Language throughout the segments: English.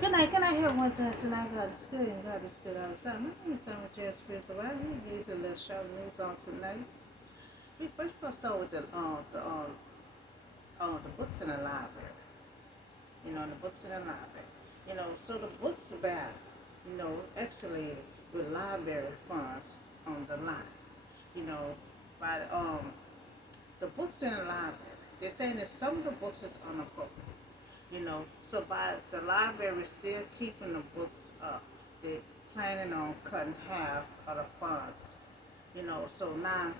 Good night. Can I have one time tonight? God is good and God is good all the time. My name is Simon J. Spiritual. I give you a little short news on tonight. We first gonna start with the books in the library. The books in the library. So the books about actually with library funds on the line. You know, by the books in the library. They're saying that some of the books is inappropriate. So by the library still keeping the books up, they planning on cutting half of the funds. So now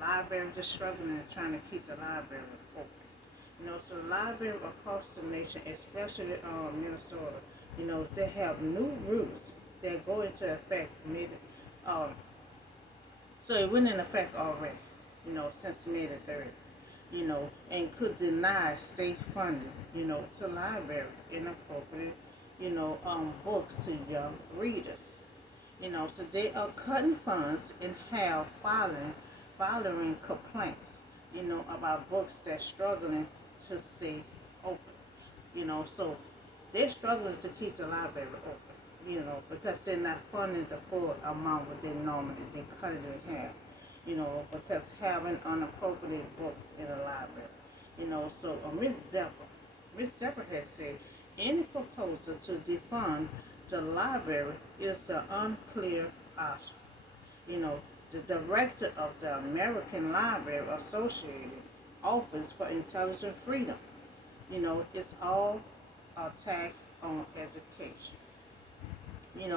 libraries are struggling and trying to keep the library open. So the library across the nation, especially Minnesota, they have new rules that go into effect um, so it went in effect already, since May the 3rd, and could deny state funding, to library inappropriate, books to young readers. So they are cutting funds and have following complaints, about books that's struggling to stay open. So they're struggling to keep the library open, because they're not funding the full amount what they cut it in half, because having unappropriated books in the library. So Miss Deborah has said any proposal to defund the library is an unclear option. You know, the director of the American Library Associated Office for Intelligent Freedom, it's all attack on education.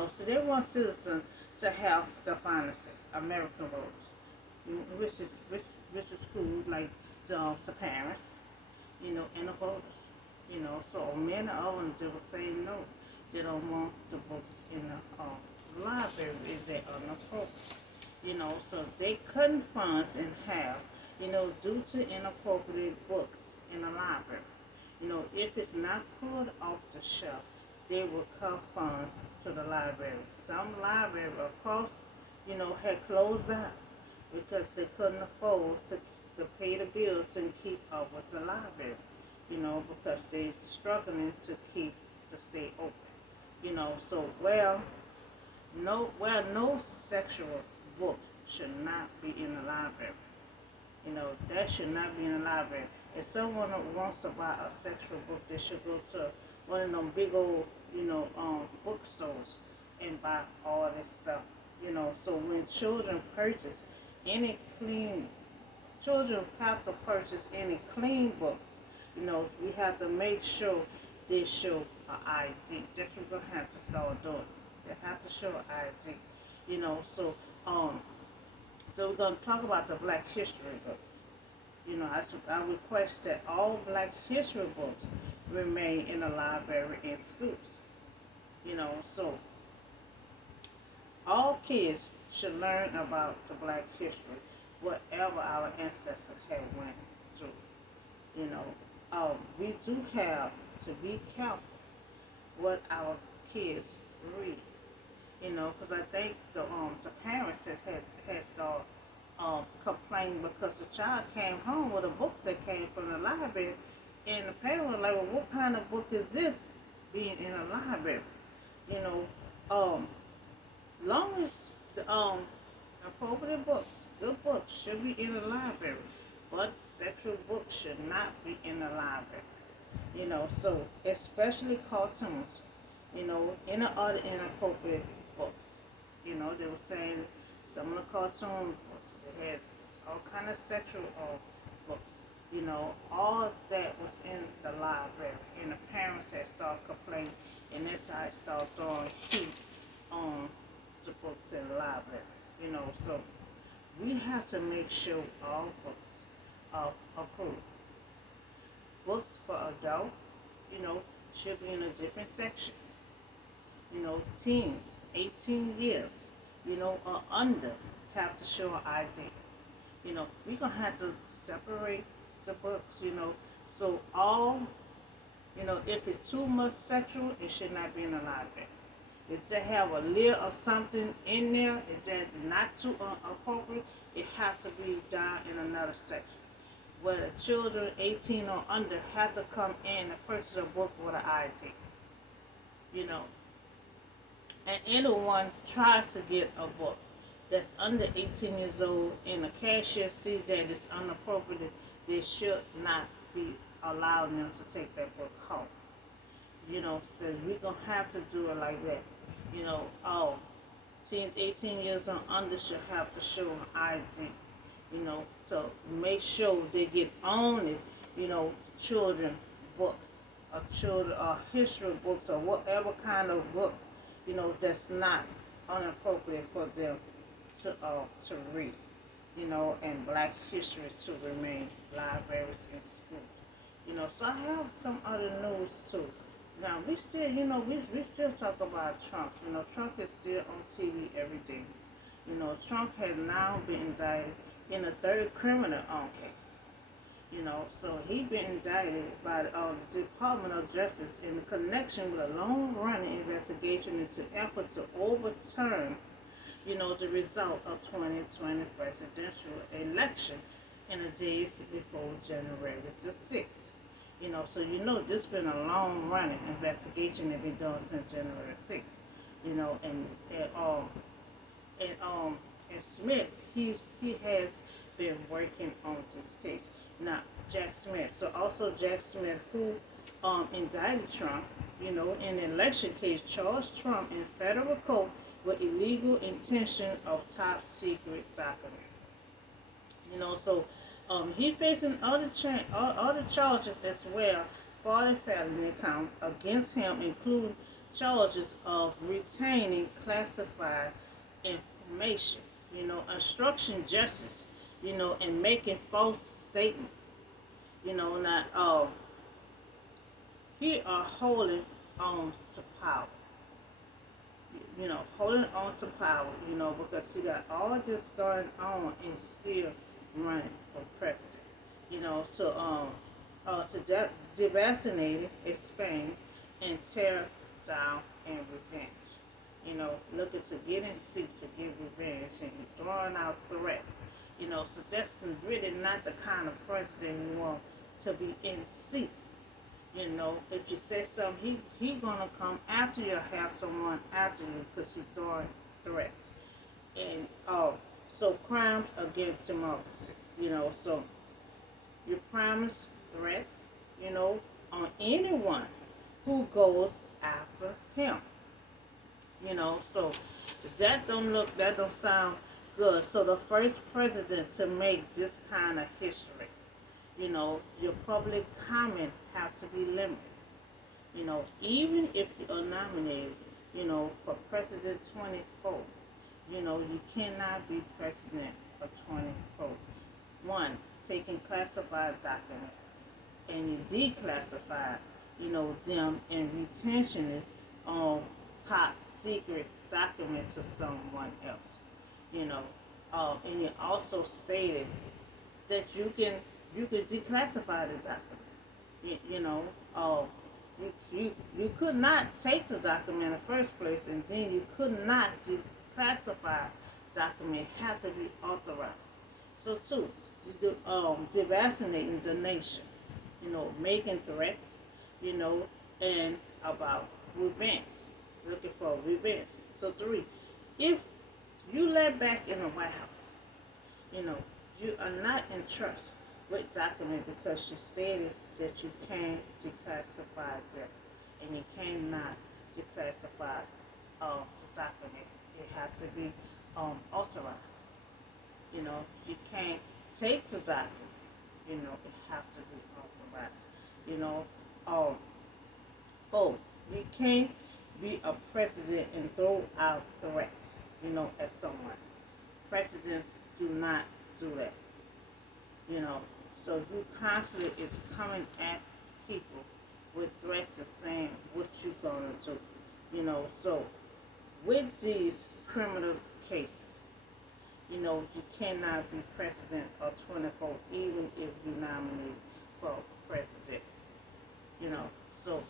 So they want citizens to have the final say, American rules, which is cool, like the parents, and the voters. So many of them they will say no. They don't want the books in the library is they inappropriate. So they cutting funds in half, due to inappropriate books in the library. If it's not pulled off the shelf, they will cut funds to the library. Some libraries across, had closed down because they couldn't afford to pay the bills and keep up with the library, because they're struggling to keep the state open. So no sexual book should not be in the library. That should not be in the library. If someone wants to buy a sexual book, they should go to one of them big old, bookstores and buy all this stuff. So when children have to purchase any clean books. We have to make sure they show an ID. That's what we're gonna have to start doing. They have to show an ID. You know, so um, so we're gonna talk about the Black History books. I request that all Black History books remain in the library in schools. So all kids should learn about the Black history, whatever our ancestors had went through. We do have to be careful what our kids read. Because I think the parents had started complaining because the child came home with a book that came from the library, and the parent was like, "Well, what kind of book is this being in a library?" You know, um, long as the appropriate books, good books, should be in the library, but sexual books should not be in the library. So especially cartoons, any other inappropriate books. They were saying some of the cartoon books, they had all kind of sexual books. All that was in the library, and the parents had started complaining, and that's how I started throwing key on the books in the library. So we have to make sure all books are approved. Books for adult, you know, should be in a different section. Teens, 18 years, or under, have to show an ID. We're going to have to separate the books, so if it's too much sexual, it should not be in the library. If they have a little or something in there, if that's not too appropriate, it has to be down in another section. Where the children 18 or under have to come in and purchase a book with an ID. You know, and anyone tries to get a book that's under 18 years old and the cashier sees that it's inappropriate, they should not be allowing them to take that book home. You know, so we're gonna have to do it like that. You know, teens 18 years and under should have to show an ID. You know, to make sure they get only, you know, children books or children or history books or whatever kind of book, you know, that's not inappropriate for them to read. You know, and Black history to remain libraries in school. You know, so I have some other news too. Now we still, you know, we still talk about Trump. You know, Trump is still on TV every day. You know, Trump has now been indicted in a third criminal case. You know, so he been indicted by the Department of Justice in connection with a long-running investigation into effort to overturn, you know, the result of 2020 presidential election in the days before January the 6th. You know, so you know this been a long-running investigation that been done since January 6th. You know, and and Smith, he has been working on this case. Now, Jack Smith. So also Jack Smith, who indicted Trump, you know, in an election case, charged Trump in federal court with illegal intention of top secret document. You know, so he facing other charges as well. 40 felony count against him include charges of retaining classified information, you know, obstruction justice, you know, and making false statement. You know, not he are holding on to power. You know, holding on to power, you know, because he got all this going on and still running for president. You know, so devastinate, expand, and tear down and revenge. You know, looking to get in seats to get revenge and throwing out threats. You know, so that's really not the kind of president you want to be in seat. You know, if you say something, he gonna come after you, or have someone after you because he's throwing threats. And so crimes against democracy. You know, so you promise threats, you know, on anyone who goes after him. You know, so that don't sound good. So the first president to make this kind of history, you know, your public comment have to be limited. You know, even if you are nominated, you know, for president 24, you know, you cannot be president for 24. One, taking classified documents and you declassify, you know, them and retention it on top secret document to someone else. You know, and you also stated that you can declassify the document. You know, you could not take the document in the first place, and then you could not declassify document have to be authorized. So two, devastating the nation, you know, making threats, you know, and about revenge, looking for revenge. So three, if you let back in the White House, you know, you are not in trust with document because you stated that you can't declassify them, and you cannot declassify the document. It has to be authorized. You know, you can't take the document. You know, it has to be authorized. You know, oh, you can't be a president and throw out threats. You know, at someone. Presidents do not do that. You know, so you constantly is coming at people with threats and saying what you gonna do. You know, so with these criminal cases, you know, you cannot be president of 24 even if you nominate for president. You know, so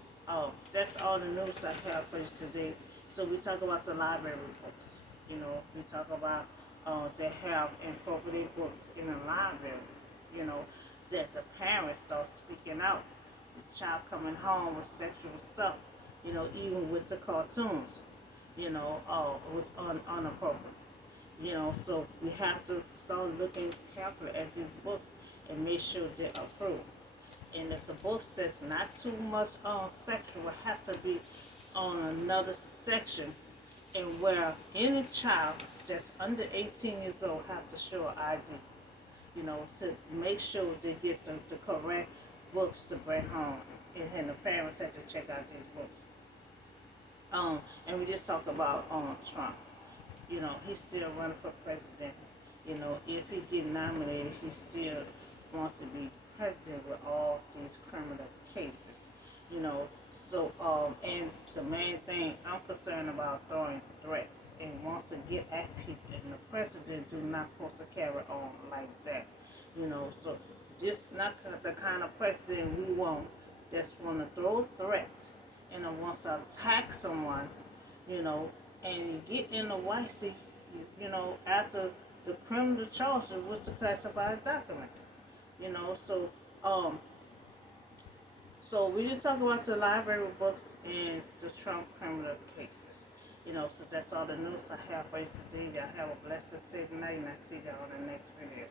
that's all the news I have for you today. So we talk about the library books. You know, we talk about they have inappropriate books in the library. You know, that the parents start speaking out. The child coming home with sexual stuff. You know, even with the cartoons, it was inappropriate. You know, so we have to start looking carefully at these books and make sure they're approved. And if the books that's not too much on sexual has to be on another section, and where any child that's under 18 years old have to show an ID, to make sure they get the correct books to bring home, and the parents have to check out these books. And we just talk about Trump. He's still running for president. If he get nominated, he still wants to be president with all these criminal cases. And the main thing I'm concerned about throwing threats and wants to get at people, and the president do not supposed to carry on like that. So this not the kind of president we want that's want to throw threats and wants to attack someone, you know, and get in the White Seat, after the criminal charges with the classified documents, you know. Um, so we just talk about the library books and the Trump criminal cases, So that's all the news I have for you today. Y'all have a blessed, safe night, and I see y'all in the next video.